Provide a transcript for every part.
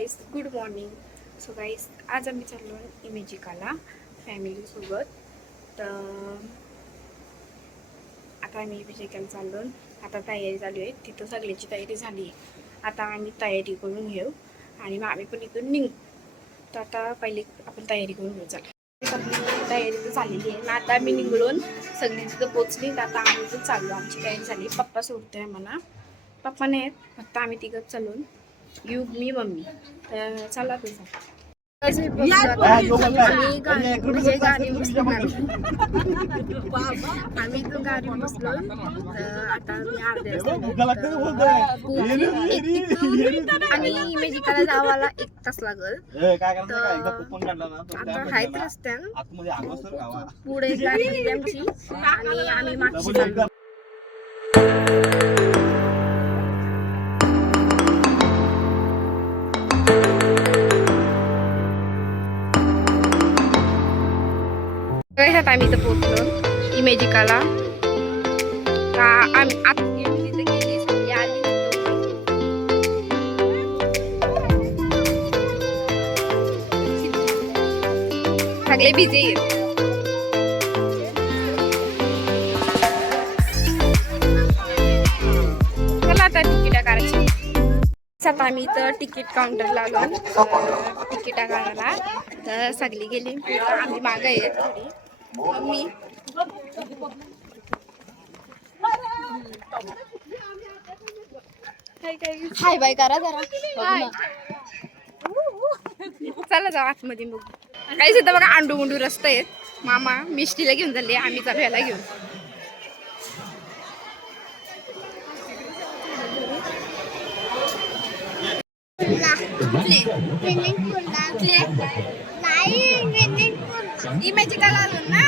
गाईस, good morning. So guys, आज आम्ही चाललो इमेजिकाला फॅमिलीसोबत. तर आता आम्ही इमेजिकाला चाललो. आता तयारी चालू आहे. तिथं सगळ्याची तयारी झाली आहे. आता आम्ही तयारी करून घेऊ आणि मग आम्ही पण इथून निघू. तर आता पहिले आपण तयारी करून घेऊ. चला, आपली तयारी तर झालेली आहे ना. आता आम्ही निघून सगळी तिथं पोचली. तर आता आम्ही पण चाललो. आमची तयारी झाली. पप्पा सोडतोय मला. पप्पा नाहीत, फक्त आम्ही तिघंच चालून यू मी मम्मी. तर चला तुझा आम्ही गाडी बसलो. आम्ही इथून गाडी बसलो. आता मी आणि इमेजिकाला जावाला 1 तास लागल. आता आहेत रस्त्यान पुढे गाडी आमची आणि आम्ही मागची चाललो. आम्ही इथं पोहोचलो इमेजिकाला. आम्ही आता तिथे गेली सगळी आली. सगळे बिझी आहेत. चला आता तिकीट काढायची. आता आम्ही इथं तिकीट काउंटरला आलो तिकीट काढायला. तर सगळी गेली. आम्ही मागे आहेत थोडी. मम्मी हाय बाय करा जरा. चला जाऊ आतमध्ये बघू. काही सुद्धा बघा अंडू मुंडू रस्ते आहेत. मामा मिष्टीला घेऊन चालले. आम्ही चालू याला घेऊन. इमेजिकाला आलो ना.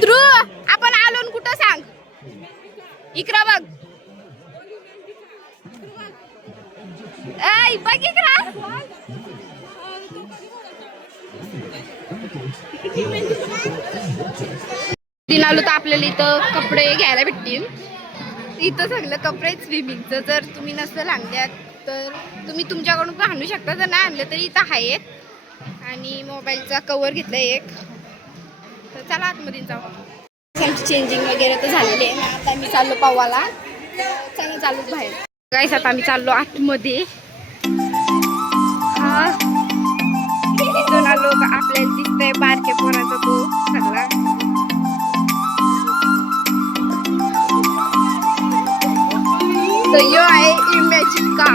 ध्रुव, आपण आलो कुठं सांग. इकडं बघ. बघ इकडं. आलो तर आपल्याला इथं कपडे घ्यायला भेटतील. इथं सगळं कपडे स्विमिंगचं. जर तुम्ही नसेल आणल्यात तर तुम्ही तुमच्याकडून पण आणू शकता. जर नाही आणलं तरी इथं आहेत. आणि मोबाईलचा कवर घेतला एक. तर चला आतमध्ये जाऊ. चेंजिंग वगैरे तर झालेली आहे. आता आम्ही चाललो पावाला. चला चालू बाहेर. गाईस, आता आम्ही चाललो आतमध्ये. तिथून आलो का आपल्याला दिसतंय बारके पोराचा तो सगळा. तो यो आहे इमेजिका.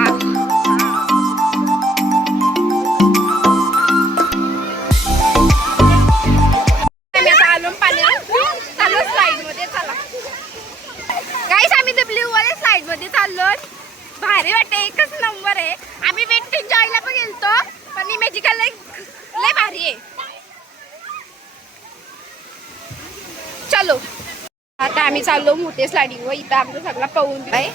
भारी वाटते. एकच नंबर आहे. आम्ही वेट एन्जॉयला पण गेलतो. पण इमेजिकल लय भारी आहे. चलो आता आम्ही चाललो मोठे स्लायडिंग व. इथं आमचा सगळा पळून आहे.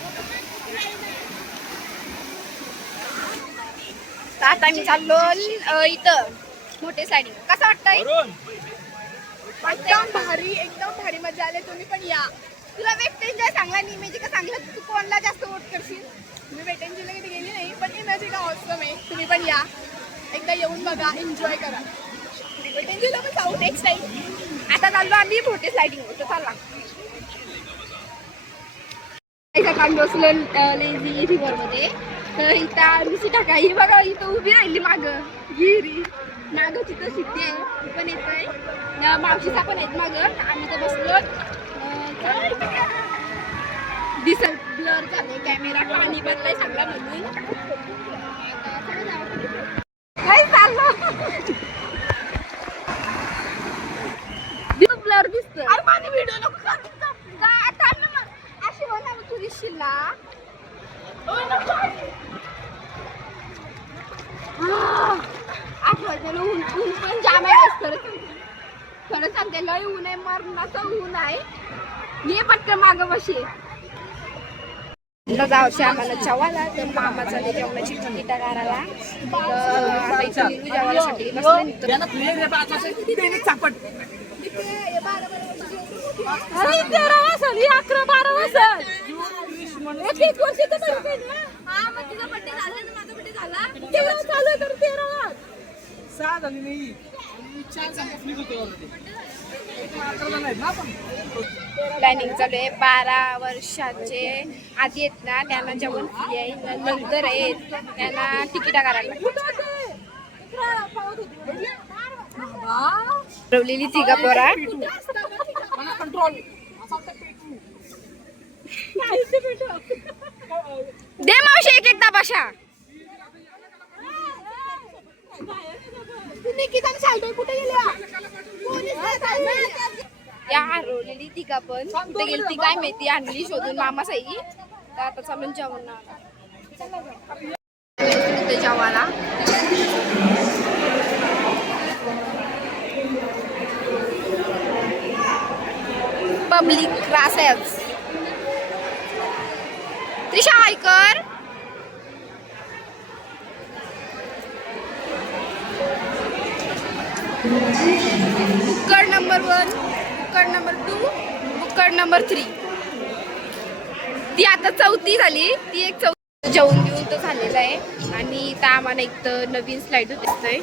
आता आम्ही चाललो इथं मोठे स्लायडिंग. कसं वाटतंय? एकदम भारी, एकदम भारी मजा आली. तुम्ही पण या. तुला वेट एन्जॉय चांगला आणि इमेजिका चांगला. तू कोणला जास्त वोट करशील? मी वेट एन्जॉयला कधी गेली नाही, पण इमेजिका ऑसम आहे. तुम्ही पण या, एकदा येऊन बघा, एन्जॉय करा. वेट एन्जॉयला पण जाऊ नेक्स्ट टाइम. आता चाललो आम्ही मोठे स्लायडिंग होतो. चला काम बसलो लेझी रिव्हर मध्ये. तर इथं नुसती टाका. ही बघा इथं उभी राहिली मागं. गिरी मागं तिथं सिद्धी आहे. पण येतोय मावशीचा पण आहेत मागं. आम्ही तर बसलो. दिसल ब्लर झाले कॅमेरा. पाणी बदलाय सगळा म्हणून. काय चाललं? ब्लर दिसतोय. अरे पाणी व्हिडिओ नको कर. आता अशी म्हणा तू दिसशील ना. म्हणते लय ऊन आहे, मरणाचं ऊन आहे. ये पटकन मागं बशी. जावशी आम्हाला जेवायला, तर मामा चालले जेवणाची तिकीट करायला. आता इथे निघू जेवायसाठी बसले. अरे 13 वाजता 11-12 वाजता. एक वर्षाचा बर्थडे ना. हा मग तुझा बर्थडे झाला ना, माझा बर्थडे झाला. 13 चालू तर 13 वाज. 6 झाली नाही. 4 संपली होती. प्लॅनिंग चालू आहे. 12 वर्षाचे आधी आहेत ना त्यांना जेवण फ्री आहे, नंतर आहेत त्यांना तिकिटा करायला ठरवलेली तिघा पोरा. दे मावशी एक एकदा बशा. कुठे गेल्या या हरवलेली ती का पण कुठे गेली ती काय माहिती. आणली शोधून मामा साई. तर आता चालून जेवण जेवायला. पब्लिक क्लास आहे आज. त्रिशा ऐकर. बुक्कड नंबर 1, बुक्कड नंबर 2, बुक्कड नंबर 3. ती आता 4थी झाली. ती एक 4थी जेवून घेऊन तर झालेलं आहे. आणि इथं आम्हाला एक तर नवीन स्लाइड दिसतोय.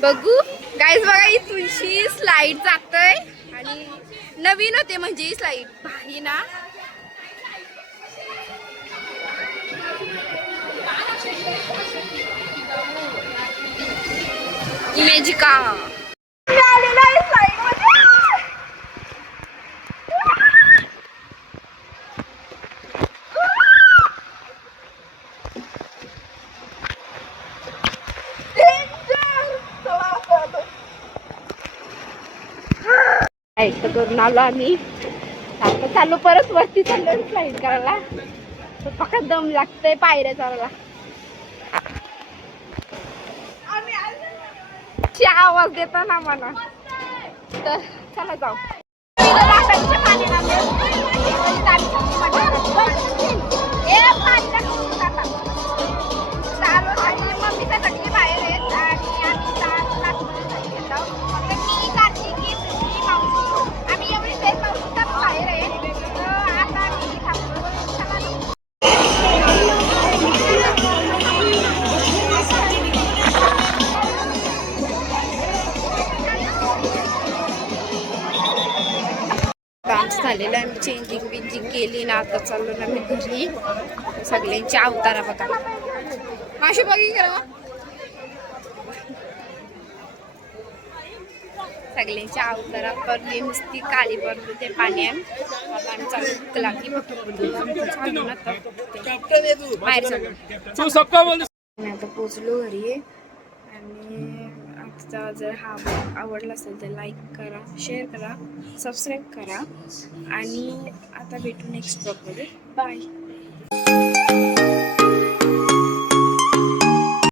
बघू गाईज, बघा इथूनशी स्लाइड जातोय आणि नवीन होते म्हणजे ही स्लाइड भारी ना. इमेजिका करून आलो आम्ही. आता चालू परत वरती चाललो स्लाइड करायला. फक्त दम लागतंय पायऱ्या चालायला. आवाज देता ना मला. तर चला जाऊ. मम्मीचा सगळी बाहेर आहेत आणि आम्ही एवढी बाहेर आहे. आता झालेलं आहे. चेंजिंग बिंजिंग केली ना. आता चाललो ना मी घरी. सगळ्यांची अवतारा बघा. माशी बघी करा. सगळ्यांच्या अवतारा पडली नुसती काळी पडली ते पाण्यात. आता पोचलो घरी. आणि आजचा जर हा आवडला असेल तर लाईक करा, शेअर करा, सबस्क्राईब करा. आणि आता भेटू नेक्स्ट ब्लॉगमध्ये. बाय.